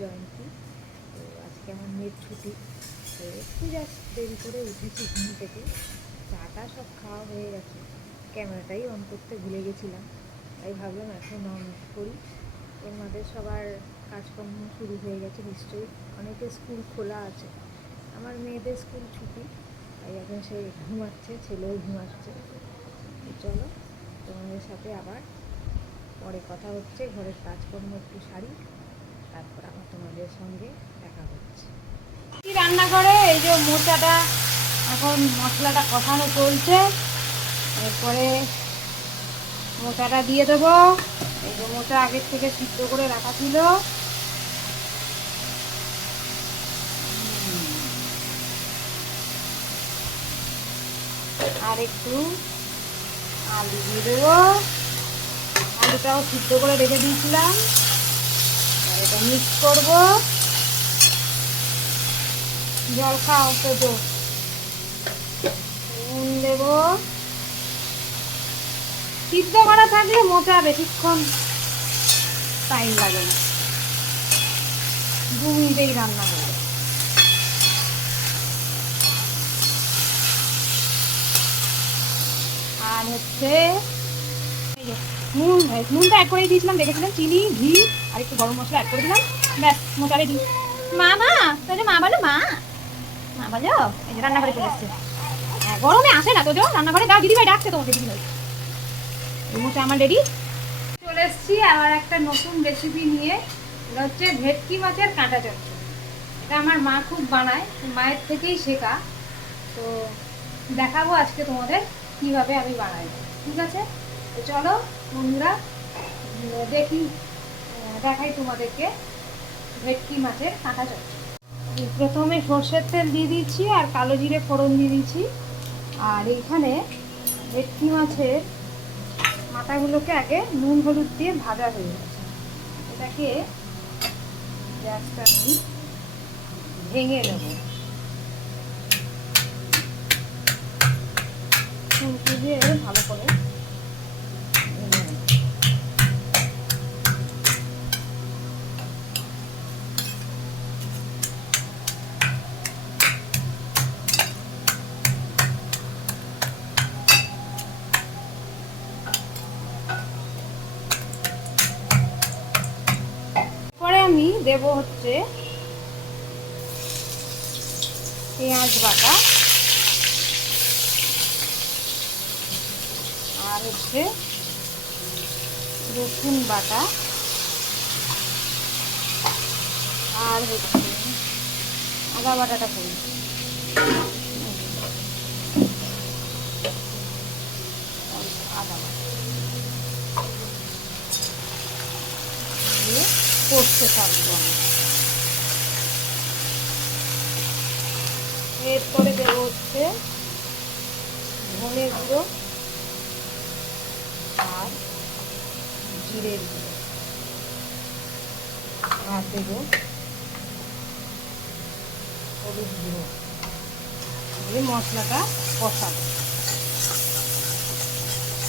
জয়ন্তী। তো আজকে আমার মেয়ের ছুটি, তো একটু জাস্ট দেরি করে উঠেছি ঘুম থেকে। চাটা সব খাওয়া হয়ে গেছে, ক্যামেরাটাই অন করতে ভুলে গেছিলাম, তাই ভাবলাম এখন অন করি। তোমাদের সবার কাজকর্ম শুরু হয়ে গেছে নিশ্চয়ই, অনেকের স্কুল খোলা আছে। আমার মেয়েদের স্কুল ছুটি, তাই এখন সে ঘুমাচ্ছে, ছেলেও ঘুমাচ্ছে। চলো তোমাদের সাথে আবার পরে কথা হচ্ছে, ঘরের কাজকর্ম একটু সারি, তারপর আবার তোমাদের সঙ্গে দেখা হচ্ছে। কি রান্না করে এই যে মোচাটা, এখন মশলাটা কষানো চলছে। এরপরে মোচাটা দিয়ে দেবো। এই যে মোচা আগের থেকে সিদ্ধ করে রাখা ছিল। আর একটু আলু দিয়ে দেবো। আলুটাও সিদ্ধ করে রেখে দিয়েছিলাম, আর এটা মিক্স করবো। জল খাও তো, নুন দেবো। সিদ্ধ করা থাকলে মোচা বেশিক্ষণ টাইম লাগে না, 2 মিনিটেই রান্না করবে। আর হচ্ছে নুনটা অ্যাড করে দিয়েছিলাম, দেখেছিলাম। চিনি, ঘি আর একটু গরম মশলা অ্যাড করে দিলাম, ব্যাস মোচা রেডি। মা তোর মা বলো, মা বলো। এই যে রান্নাঘরে চলে এসছে। হ্যাঁ, গরমে আসে না তোজো রান্নাঘরে। দাও, দিদিভাই ডাকছে তোমাকে। দিদিভাই, মোচা আমার রেডি। চলে এসছি আবার একটা নতুন রেসিপি নিয়ে। এটা হচ্ছে ভেটকি মাছের কাঁটা চচ্চড়ি। এটা আমার মা খুব বানায়, মায়ের থেকেই শেখা। তো দেখাবো আজকে তোমাদের কিভাবে আমি বানাই, ঠিক আছে? তো চলো বন্ধুরা, দেখাই তোমাদেরকে ভেটকি মাছের কাঁটা চচ্চড়ি। প্রথমে সর্ষের তেল দিয়ে দিচ্ছি আর কালো জিরে ফোড়ন দিয়ে দিচ্ছি। আর এইখানে ভেটকি মাছের মাথাগুলোকে আগে নুন হলুদ দিয়ে ভাজা হয়ে গেছে। এটাকে গ্যাসটা আমি ভেঙে নেব, খুন্তি দিয়ে ভালো করে পরে আমি দেব হচ্ছে পেঁয়াজ বাটা আর হচ্ছে রসুন বাটা আর হচ্ছে আদা বাটাটা করি। আদা বাটা দিয়ে কষতে থাকবো আমি। এরপরে দেবো হচ্ছে ধনে গুঁড়ো আর জিরের গুঁড়ো, আর দেবো হলুদ গুঁড়ো দিয়ে মশলাটা কষাবো।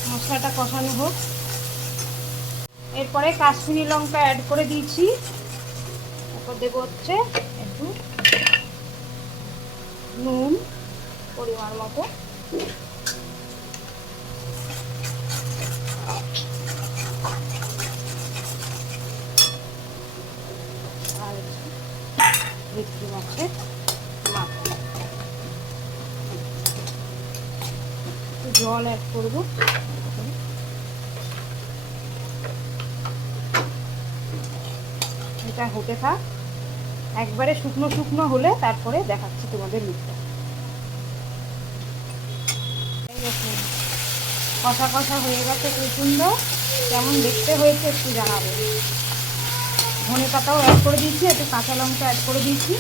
মশলাটা কষানো হোক। এরপরে কাশ্মীরি লঙ্কা অ্যাড করে দিয়েছি। তারপর দেবো হচ্ছে একটু নুন পরিমাণ মতো, আর ভেটকি মাছের মাথা। একটু জল অ্যাড করবো। এটা হতে থাক, একবারে শুকনো শুকনো হলে তারপরে দেখাচ্ছি তোমাদের লুকটা। কষা কষা হয়ে গেছে, খুব সুন্দর। কেমন দেখতে হয়েছে একটু জানাবে। ধনে পাতাও অ্যাড করে দিয়েছি, একটু কাঁচা লঙ্কা অ্যাড করে দিয়েছি।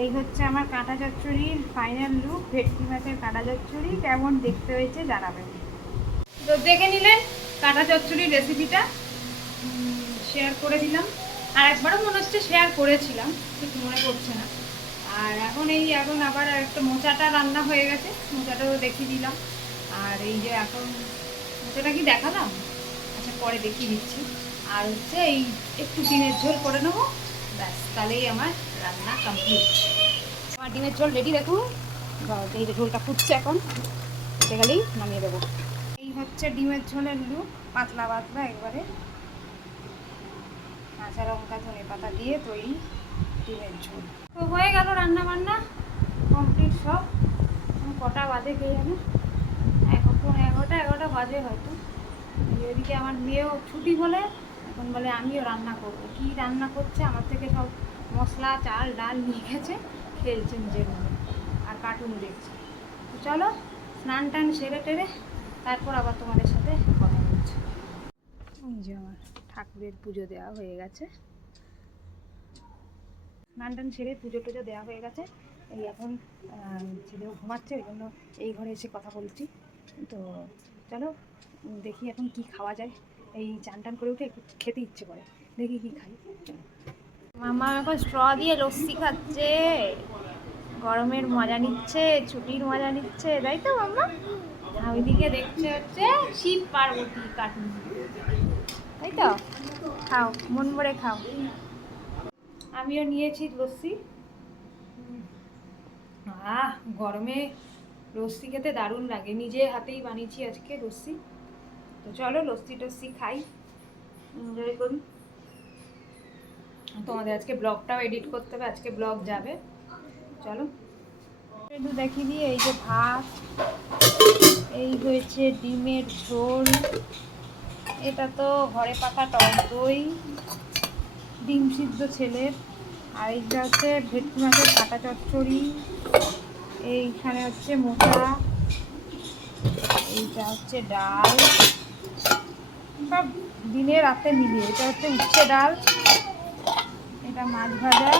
এই হচ্ছে আমার কাঁটা চচ্চড়ির ফাইনাল লুক। ভেটকি মাছের কাঁটা চচ্চড়ি কেমন দেখতে হয়েছে জানাবেন। তো দেখে নিলেন কাঁটা চচ্চড়ির রেসিপিটা, শেয়ার করে দিলাম। আর একবারও মনে হচ্ছে শেয়ার করেছিলাম, ঠিক মনে পড়ছে না। আর এখন আবার একটা মোচাটা রান্না হয়ে গেছে, মোচাটাও দেখিয়ে দিলাম। আর এই যে এখন মোচাটা কি দেখালাম, আচ্ছা পরে দেখিয়ে দিচ্ছি। আর হচ্ছে এই একটু ডিমের ঝোল করে নেবো, ব্যাস তাহলেই আমার রান্না কমপ্লিট। আমার ডিমের ঝোল রেডি দেখুন। এই যে ঝোলটা ফুটছে এখন, ফুটে গেলেই নামিয়ে দেবো। এই হচ্ছে ডিমের ঝোলের লুক, পাতলা পাতলা একবারে, কাঁচা লঙ্কা ধনে পাতা দিয়ে তৈরি ডিমের ঝোল। তো হয়ে গেল রান্না বান্না কমপ্লিট সব। কটা বাজে কে জানে, 11টা বাজে হয়তো। এদিকে আমার মেয়েও ছুটি হলে এখন বলে আমিও রান্না করবো। কি রান্না করছে, আমার থেকে সব মশলা চাল ডাল নিয়ে গেছে, খেলছে নিজের মনে আর কার্টুন দেখছে। তো চলো স্নান টান সেরে টেরে তারপর আবার তোমাদের সাথে কথা বলছি। এই যে আমার ঠাকুরের পুজো দেওয়া হয়ে গেছে, স্নান টান সেরে পুজো টুজো দেওয়া হয়ে গেছে। এই এখন ছেলেও ঘুমাচ্ছে, ওই জন্য এই ঘরে এসে কথা বলছি। তো চলো দেখি এখন কি খাওয়া যায়। এই চান টান করে উঠে একটু খেতে ইচ্ছে করে, দেখি কি খাই। মামা এখন স্ট্র দিয়ে লস্যি খাচ্ছে, গরমের মজা নিচ্ছে, ছুটির মজা নিচ্ছে, তাই তো মাম্মা? ওইদিকে দেখছে হচ্ছে শিব পার্বতী কার্টুন, তাই তো? খাও, মন ভরে খাও। আমিও নিয়েছি লস্যি। গরমে লস্যি খেতে দারুণ লাগে, নিজে হাতেই বানিয়েছি আজকে লস্যি। তো চলো লস্যি টস্যি খাই, এনজয় করি। তোমাদের আজকে ব্লগটাও এডিট করতে হবে, আজকে ব্লগ যাবে। চলো একটু দেখিয়ে দিয়ে, এই যে ভাত, এই হয়েছে ডিমের ঝোল, এটা তো ঘরে পাতা টক দই, ডিম সিদ্ধ ছেলের, আর এইটা হচ্ছে ভেটকি মাছের কাটা চচ্চড়ি, এইখানে হচ্ছে মোচা, এইটা হচ্ছে ডাল, সব দিনে রাতে মিলিয়ে। এটা হচ্ছে উচ্ছে ডাল, এটা মাছ ভাজা,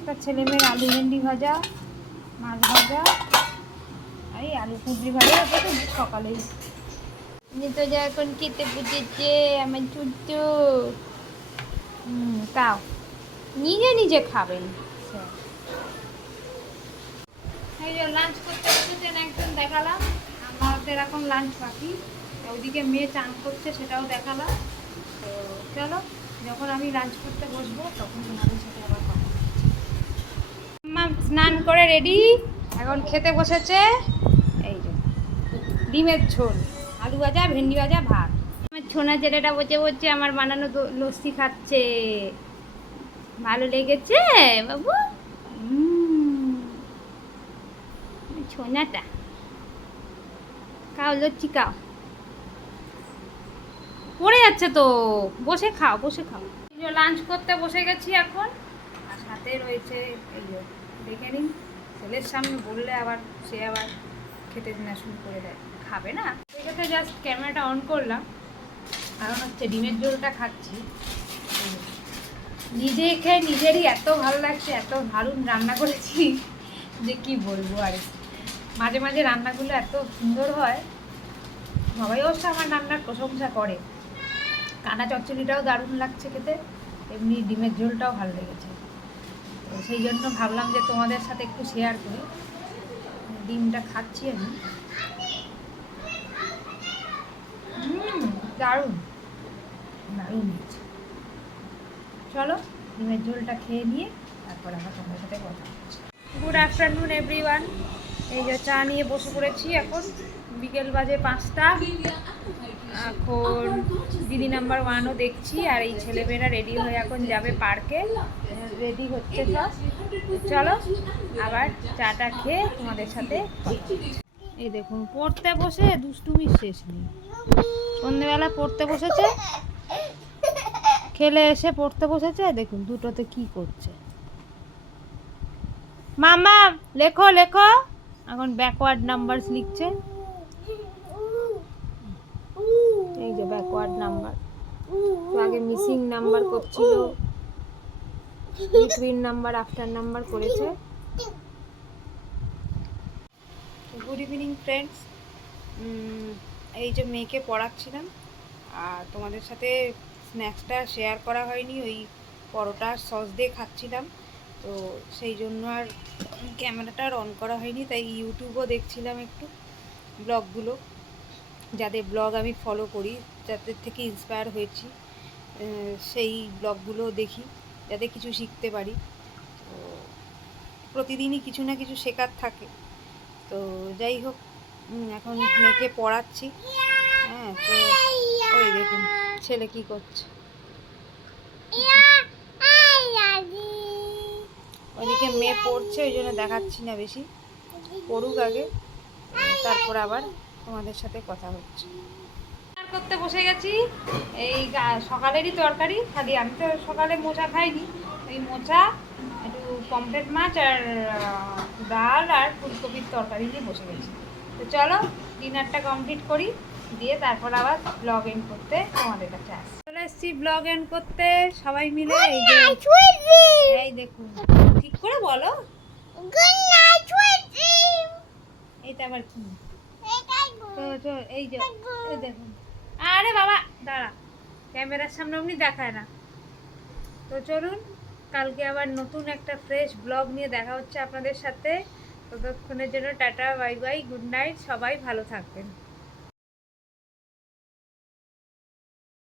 এটা ছেলে মেয়ের আলু ভেন্ডি ভাজা, মাছ ভাজা, এই আলু কুঁদরি ভাজা, এটা তো সকালেই। তো যা এখন খেতে বুঝেছে আমার চুট্টু। তাও নিজে নিজে খাবেন। এই যে লাঞ্চ করতে বসেছেন একজন, দেখালাম। আমাদের এখন লাঞ্চ বাকি, ওইদিকে মেয়ে চান করছে, সেটাও দেখালাম। তো চলো যখন আমি লাঞ্চ করতে বসবো তখন তোমাদের সাথে আবার কথা বলছি। মা স্নান করে রেডি, এখন খেতে বসেছে। এই যে ডিমের ঝোল, আলু ভাজা, ভেন্ডি ভাজা, ভাত। আমার ছোনা ছেলেটা বসে বসে আমার বানানো লস্যি খাচ্ছে। ভালো লেগেছে বাবু? ছোনাটা খাও, লচ্ছি খাও। পড়ে যাচ্ছে তো, বসে খাও, বসে খাও। এই যে লাঞ্চ করতে বসে গেছি এখন, আর সাথে রয়েছে এই যে দেখে নিন। ছেলের সামনে বললে আবার সে আবার খেতে না শুরু করে দেয়, খাবে না। সেক্ষেত্রে জাস্ট ক্যামেরাটা অন করলাম, কারণ হচ্ছে ডিমের ঝোলটা খাচ্ছি। নিজে খেয়ে নিজেরই এত ভালো লাগছে, এত দারুণ রান্না করেছি যে কি বলবো। আর মাঝে মাঝে রান্নাগুলো এত সুন্দর হয়, সবাই অবশ্য আমার রান্নার প্রশংসা করে। কাঁটা চচ্চড়িটাও দারুণ লাগছে খেতে, এমনি ডিমের ঝোলটাও ভালো লেগেছে। তো সেই জন্য ভাবলাম যে তোমাদের সাথে একটু শেয়ার করি। ডিমটা খাচ্ছি আমি, দারুণ দারুণ হয়েছে। চলো ডিমের ঝোলটা খেয়ে নিয়ে তারপর আমরা তোমাদের সাথে কথা বলছি। Good afternoon everyone. এই যে চা নিয়ে বসে পড়েছি, এখন বিকেল বাজে 5টা। এখন দিদি নাম্বার 1ও দেখছি, আর এই ছেলেমেয়েরা রেডি হয়ে এখন যাবে পার্কে, রেডি হচ্ছে সব। চলো আবার চাটা খেয়ে তোমাদের সাথে। এই দেখুন পড়তে বসে দুষ্টুমির শেষ নেই। সন্ধ্যেবেলা পড়তে বসেছে, খেলে এসে পড়তে বসেছে, দেখুন দুটোতে কি করছে। মামা লেখো লেখো, এখন ব্যাকওয়ার্ড নাম্বারস লিখছে। এই যে ব্যাকওয়ার্ড নাম্বার, তো আগে মিসিং নাম্বার করছিল, বিটুইন নাম্বার, আফটার নাম্বার করেছে। Good evening friends. এই যে মেয়েকে পড়াচ্ছিলাম, আর তোমাদের সাথে স্ন্যাক্সটা শেয়ার করা হয়নি, ওই পরোটা সস দিয়ে খাচ্ছিলাম, তো সেই জন্য আর ক্যামেরাটা আর অন করা হয়নি। তাই ইউটিউবও দেখছিলাম একটু, ব্লগগুলো, যাদের ব্লগ আমি ফলো করি, যাদের থেকে ইন্সপায়ার হয়েছি। সেই ব্লগগুলো দেখি, যাতে কিছু শিখতে পারি। তো প্রতিদিনই কিছু না কিছু শেখার থাকে। তো যাই হোক, এখন মেয়েকে পড়াচ্ছি। হ্যাঁ, তো ওই দেখুন ছেলে কি করছে, ওইদিকে মেয়ে পড়ছে, ওই জন্য দেখাচ্ছি না বেশি, পড়ুক আগে, তারপর আবার তোমাদের সাথে কথা হচ্ছে। রান্না করতে বসে গেছি। এই সকালেরই তরকারি, খালি আমি তো সকালে মোচা খাইনি, এই মোচা একটু পমফ্রেট মাছ আর ডাল আর ফুলকপির তরকারি দিয়ে বসে গেছি। তো চলো ডিনারটা কমপ্লিট করি, দিয়ে তারপর আবার ব্লগ এন্ড করতে তোমাদের কাছে আসি। চলে এসছি ব্লগ এন্ড করতে সবাই মিলে। এই দেখুন, ঠিক করে বলো। এইটা আবার কি? তো এই যে এই দেখুন, আরে বাবা দাঁড়া, ক্যামেরার সামনে অমনি দেখায় না। তো চলুন, কালকে আবার নতুন একটা ফ্রেশ ব্লগ নিয়ে দেখা হচ্ছে আপনাদের সাথে। ততক্ষণের জন্য tata, bye bye, good night, সবাই ভালো থাকবেন।